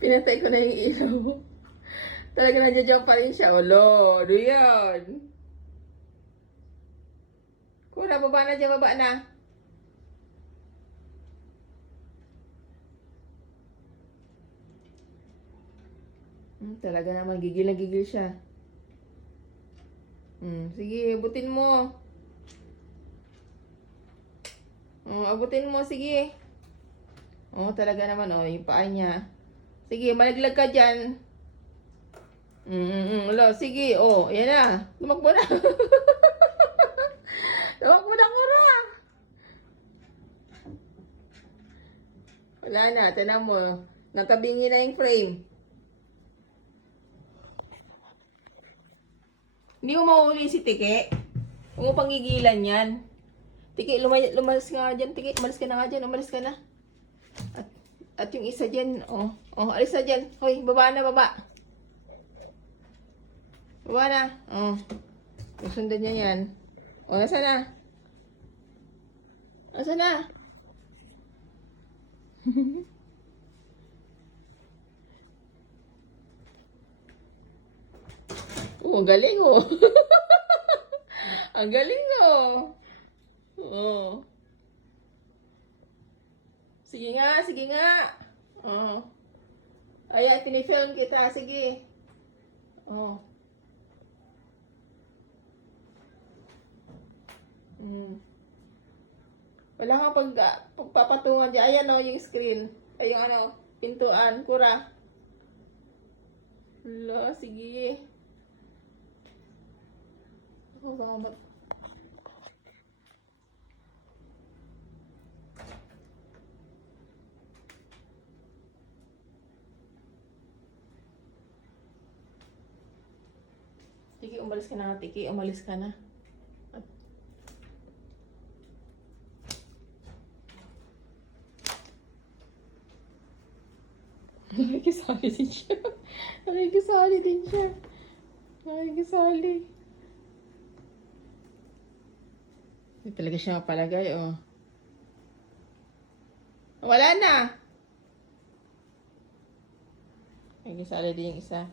Pinatay ko na yung ilaw. Talaga nandiyan pa rin siya. Olo, ano yan? Kura, baba na dyan, baba na. Talaga naman, gigil na gigil siya. Sige, abutin mo. Abutin mo, sige. Talaga naman, yung paa niya. Sige, malaglag ka dyan. Wala, sige, yan na. Tumakbo na. Tumakbo na, Kura. Wala na, tinan mo. Natabingi na yung frame. Hindi mo mauuli si Tiki. Huwag mo pangigilan yan. Tiki, lumalas ka nga dyan. Tiki, umalis ka na nga dyan. Umalis ka na. At yung isa dyan, alis na dyan. Hoy, baba na, baba. Baba na. Susundan niya yan. Nasa na? Nasa na? Ang galing, Ang galing, Sige nga, sige nga. Ayan, tinifilm kita. Sige. Wala kang pagpapatungan dyan. Ayan, yung screen. Ay, yung pintuan. Kura. Wala, sige. Baka Tiki, umalis ka na. Tiki, umalis ka na. Nakikisali din siya. Nakikisali din siya. Nakikisali. Hindi talaga siya mapalagay, Wala na. Nakikisali din yung isa.